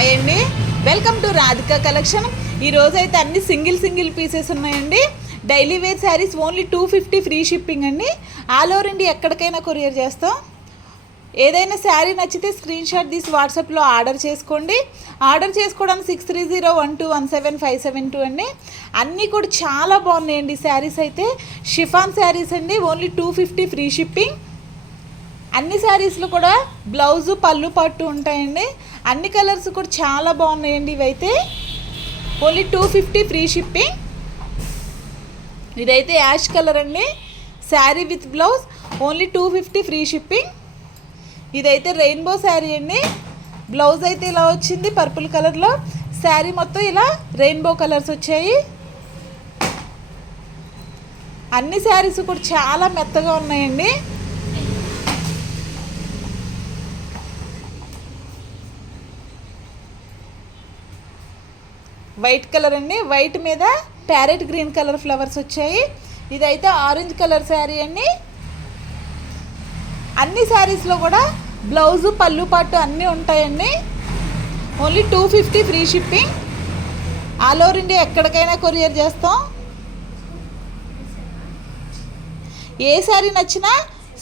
Hi అండి, welcome to Radhika collection. ఈరోజు అయితే అన్ని సింగిల్ పీసెస్ ఉన్నాయండి. Daily wear saris only 250 free shipping అండి. ఆల్ ఓవర్ ఇండియా ఎక్కడికైనా కొరియర్ చేస్తాం. ఏదైనా శారీ నచ్చితే స్క్రీన్ షాట్ తీసి వాట్సాప్లో ఆర్డర్ చేసుకోండి. ఆర్డర్ చేసుకోవడానికి 6301217572 అండి. అన్నీ కూడా చాలా బాగున్నాయండి శారీస్. అయితే షిఫాన్ శారీస్ అండి, ఓన్లీ 250 ఫ్రీ షిప్పింగ్. అన్ని శారీస్లో కూడా బ్లౌజు పళ్ళు పట్టు ఉంటాయండి. అన్ని కలర్స్ కూడా చాలా బాగున్నాయండి. ఇవైతే ఓన్లీ 250 ఫ్రీ షిప్పింగ్. ఇదైతే యాష్ కలర్ అండి, sari with blouse, only 250 free shipping. ఇదైతే రెయిన్బో శారీ అండి, బ్లౌజ్ అయితే ఇలా వచ్చింది పర్పుల్ కలర్లో, శారీ మొత్తం ఇలా రెయిన్బో కలర్స్ వచ్చాయి. అన్ని శారీస్ కూడా చాలా మెత్తగా ఉన్నాయండి. వైట్ కలర్ అండి, వైట్ మీద ప్యారెట్ గ్రీన్ కలర్ ఫ్లవర్స్ వచ్చాయి. ఇదైతే ఆరెంజ్ కలర్ శారీ అండి. అన్ని శారీస్లో కూడా బ్లౌజు పళ్ళు పట్టు అన్నీ ఉంటాయండి. Only 250 free shipping. All over India ఎక్కడికైనా కొరియర్ చేస్తాం. ఏ శారీ నచ్చినా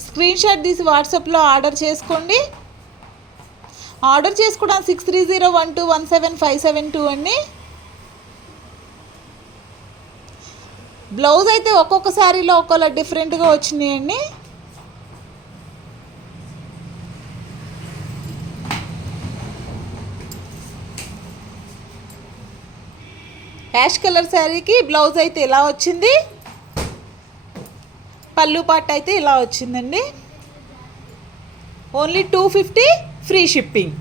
స్క్రీన్ షాట్ తీసి వాట్సాప్లో ఆర్డర్ చేసుకోండి. ఆర్డర్ చేసుకోవడానికి 6301217572 అండి. బ్లౌజ్ అయితే ఒక్కొక్క శారీలో ఒక్కొక్క డిఫరెంట్గా వచ్చినాయండి. యాష్ కలర్ శారీకి బ్లౌజ్ అయితే ఇలా వచ్చింది, పళ్ళు పాట అయితే ఇలా వచ్చిందండి. Only 250 free shipping.